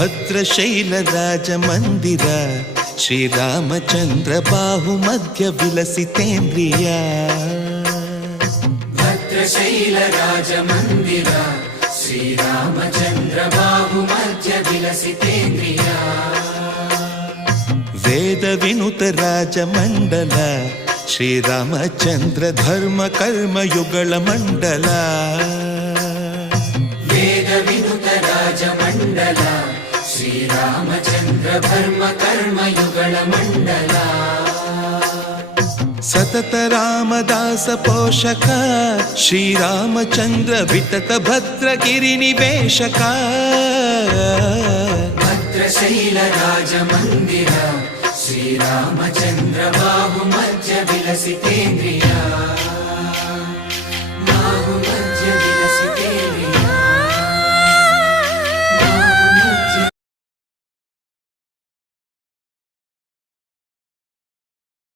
ಭದ್ರಶೈಲ ರಾಜ ಮಂದಿರ ಶ್ರೀರಾಮಚಂದ್ರ ಬಾಹು ಮಧ್ಯ ವಿಲಸಿತೇಂದ್ರಿಯ ಭದ್ರಶೈಲ ರಾಜ ಮಂದಿರ ಶ್ರೀರಾಮಚಂದ್ರ ಬಾಹು ಮಧ್ಯ ವಿಲಸಿತೇಂದ್ರಿಯ ವೇದ ವಿನುತ ರಾಜ ಮಂಡಲ ಶ್ರೀರಾಮಚಂದ್ರ ಧರ್ಮ ಕರ್ಮ ಯುಗಳ ಮಂಡಲ ವೇದ ವಿನುತ ರಾಜ ಮಂಡಲ ಶ್ರೀರಾಮಚಂದ್ರ ಧರ್ಮ ಕರ್ಮ ಯುಗಳ ಮಂಡಲ ಸತತ ರಾಮದಾಸ ಪೋಷಕ ಶ್ರೀರಾಮಚಂದ್ರ ವಿತತ ಭದ್ರಗಿರಿ ನಿವೇಶಕ ಭದ್ರಶೈಲ ರಾಜ ಮಂದಿರ ಶ್ರೀರಾಮಚಂದ್ರ ಬಾಹು ಮಧ್ಯ ವಿಲಸಿತೇಂದ್ರಿಯ